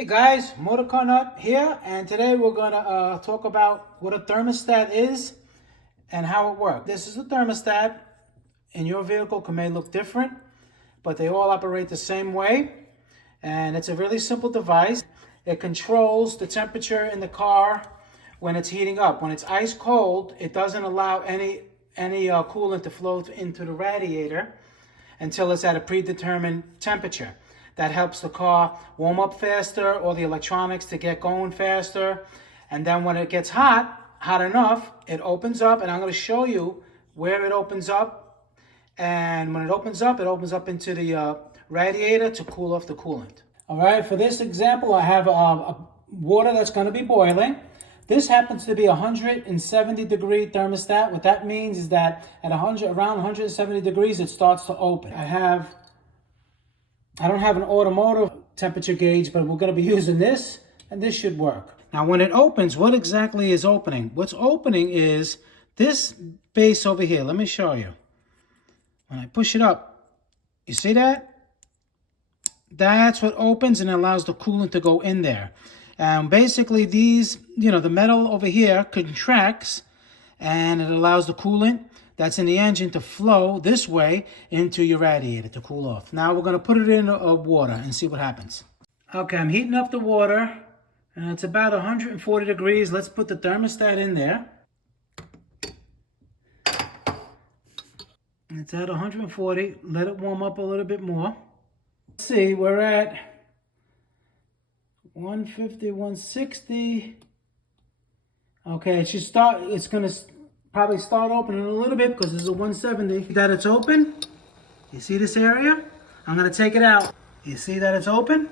Hey guys, Motor Car Nut here, and today we're going to talk about what a thermostat is and how it works. This is a thermostat. In your vehicle may look different, but they all operate the same way, and it's a really simple device. It controls the temperature in the car when it's heating up. When it's ice cold, it doesn't allow any coolant to flow into the radiator until it's at a predetermined temperature. That helps the car warm up faster, or the electronics to get going faster. And then when it gets hot enough, it opens up, and I'm going to show you where it opens up. And when it opens up into the radiator to cool off the coolant. All right, for this example, I have water that's going to be boiling. This happens to be a 170 degree thermostat. What that means is that at around 170 degrees, it starts to open. I don't have an automotive temperature gauge, but we're going to be using this, and this should work. Now, when it opens, what exactly is opening? What's opening is this base over here. Let me show you. When I push it up, you see that? That's what opens and allows the coolant to go in there. Basically, these, the metal over here contracts, and it allows the coolant that's in the engine to flow this way into your radiator to cool off. Now we're going to put it in water and see what happens. Okay, I'm heating up the water, and it's about 140 degrees. Let's put the thermostat in there. It's at 140. Let it warm up a little bit more. Let's see, we're at 150, 160. Okay, it's going to probably start opening a little bit because this is a 170. That it's open. You see this area? I'm going to take it out. You see that it's open?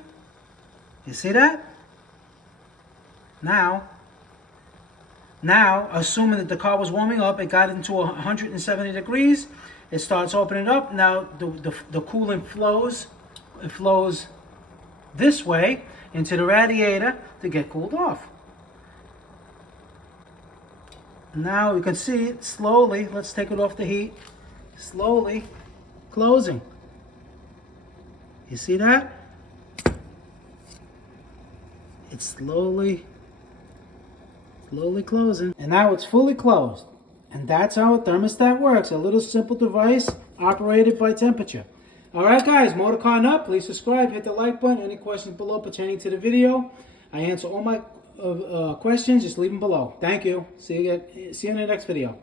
You see that? Now, assuming that the car was warming up, it got into 170 degrees. It starts opening up. Now the coolant flows. It flows this way into the radiator to get cooled off. Now you can see it slowly. Let's take it off the heat. Slowly closing. You see that? It's slowly closing. And now it's fully closed. And that's how a thermostat works. A little simple device operated by temperature. Alright guys, Motor Car Nut, please subscribe, hit the like button. Any questions below pertaining to the video. I answer all my questions, just leave them below. Thank you. See you in the next video.